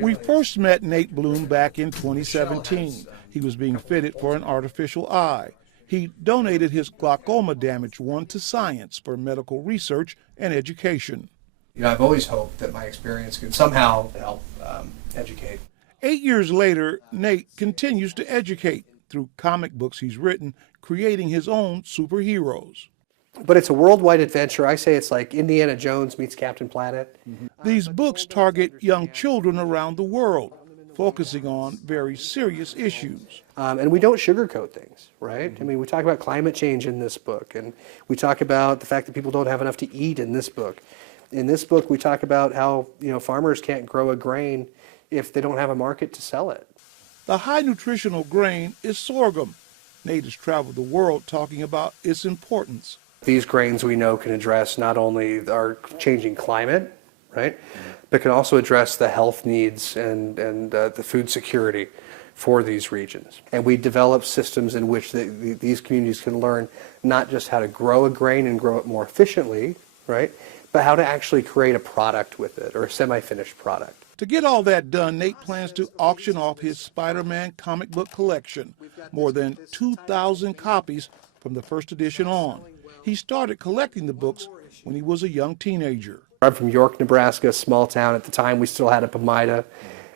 We first met Nate Bloom back in 2017. He was being fitted for an artificial eye. He donated his glaucoma-damaged one to science for medical research and education. I've always hoped that my experience could somehow help educate. 8 years later, Nate continues to educate through comic books he's written, creating his own superheroes. But it's a worldwide adventure. I say it's like Indiana Jones meets Captain Planet. These books target young children around the world, focusing on very serious issues. And we don't sugarcoat things, right? I mean, we talk about climate change in this book, and we talk about the fact that people don't have enough to eat in this book. In this book, we talk about how, farmers can't grow a grain if they don't have a market to sell it. The high nutritional grain is sorghum. Nate has traveled the world talking about its importance. These grains we know can address not only our changing climate, right, but can also address the health needs and the food security for these regions. And we develop systems in which these communities can learn not just how to grow a grain and grow it more efficiently, right, but how to actually create a product with it, or a semi-finished product. To get all that done, Nate plans to auction off his Spider-Man comic book collection, more than 2,000 copies from the first edition on. He started collecting the books when he was a young teenager. I'm from York, Nebraska, a small town. At the time, we still had a Pomaida.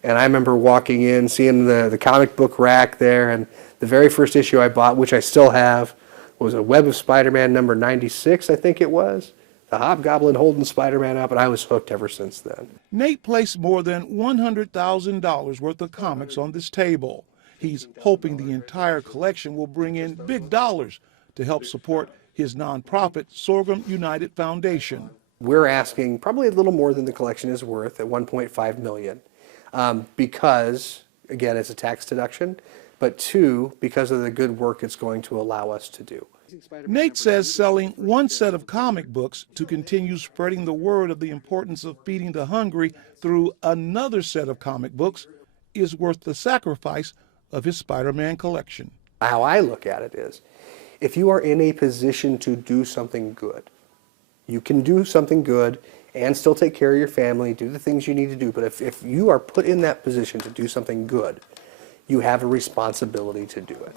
And I remember walking in, seeing the comic book rack there, and the very first issue I bought, which I still have, was a Web of Spider-Man number 96, I think it was. The Hobgoblin holding Spider-Man up, and I was hooked ever since then. Nate placed more than $100,000 worth of comics on this table. He's hoping the entire collection will bring in big dollars to help support his nonprofit Sorghum United Foundation. We're asking probably a little more than the collection is worth at $1.5 million because, again, it's a tax deduction, but two, because of the good work it's going to allow us to do. Nate says selling one set of comic books to continue spreading the word of the importance of feeding the hungry through another set of comic books is worth the sacrifice of his Spider-Man collection. How I look at it is, if you are in a position to do something good, you can do something good and still take care of your family, do the things you need to do. But if you are put in that position to do something good, you have a responsibility to do it.